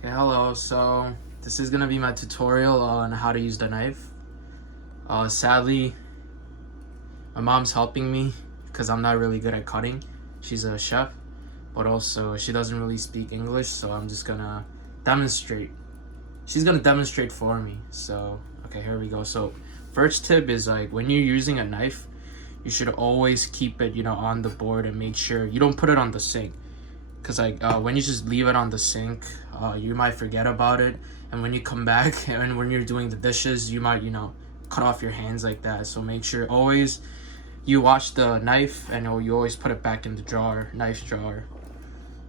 Okay, hello. So this is gonna be my tutorial on how to use the knife. Sadly, my mom's helping me because I'm not really good at cutting. She's a chef, but also she doesn't really speak English, so I'm just gonna demonstrate. She's gonna demonstrate for me. So okay, here we go. So first tip is like when you're using a knife, you should always keep it, on the board and make sure you don't put it on the sink. Because when you just leave it on the sink, you might forget about it, and when you come back and when you're doing the dishes, you might cut off your hands like that. So make sure always you wash the knife, and you always put it back in the knife drawer.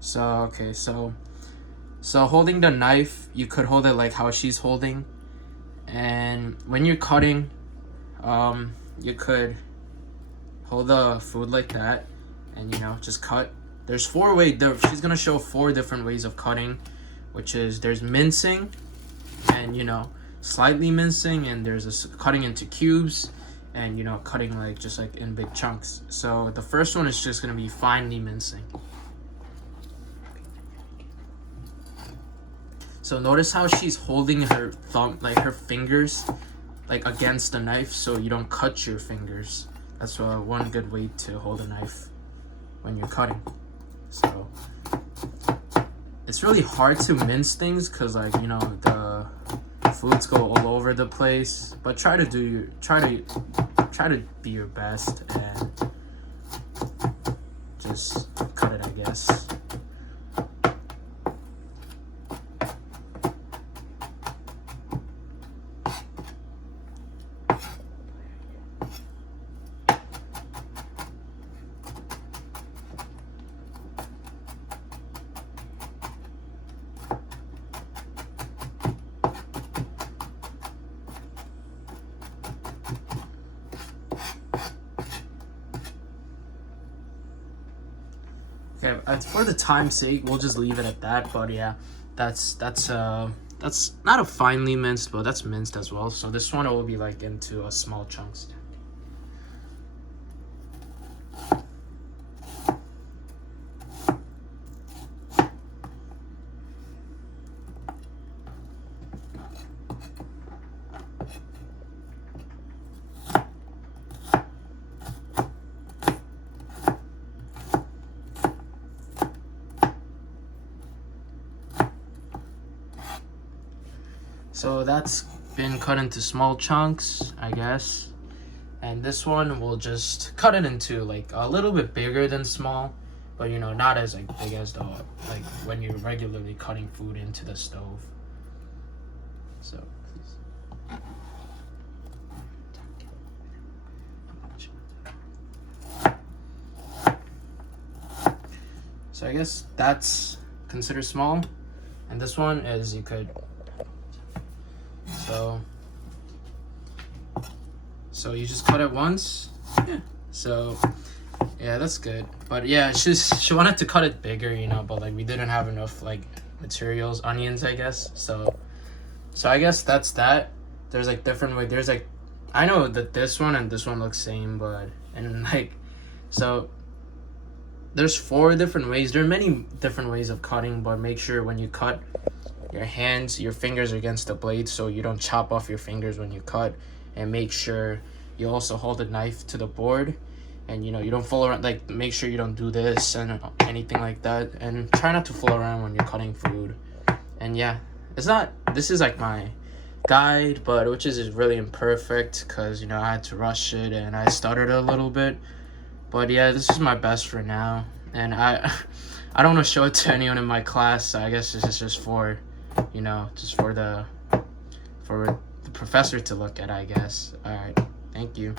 So okay, so holding the knife, you could hold it like how she's holding, and when you're cutting, you could hold the food like that, and just cut. There's she's gonna show 4 different ways of cutting, which is there's mincing, and slightly mincing, and there's cutting into cubes, and cutting just like in big chunks. So the first one is just gonna be finely mincing. So notice how she's holding her thumb, like her fingers, like against the knife, so you don't cut your fingers. That's one good way to hold a knife when you're cutting. So it's really hard to mince things because the foods go all over the place, but try to be your best and just cut it, I guess. Okay, for the time's sake, we'll just leave it at that. But yeah, that's not a finely minced, but that's minced as well. So this one will be like into a small chunks. So that's been cut into small chunks, I guess. And this one we'll just cut it into like a little bit bigger than small, but not as big as the when you're regularly cutting food into the stove. So I guess that's considered small, and this one is you could. So you just cut it once. Yeah. So yeah, that's good. But yeah, she wanted to cut it bigger, but we didn't have enough materials, onions, I guess. So I guess that's that. There's different way. There's I know that this one and this one look same, but so there's 4 different ways. There are many different ways of cutting, but make sure when you cut, your fingers are against the blade, so you don't chop off your fingers when you cut. And make sure you also hold the knife to the board, and you don't fool around. Make sure you don't do this and anything like that, and try not to fool around when you're cutting food. And yeah, this is my guide, but which is really imperfect because I had to rush it and I stuttered a little bit. But yeah, this is my best for now, and I don't want to show it to anyone in my class, so I guess this is just for for the professor to look at, I guess. All right, thank you.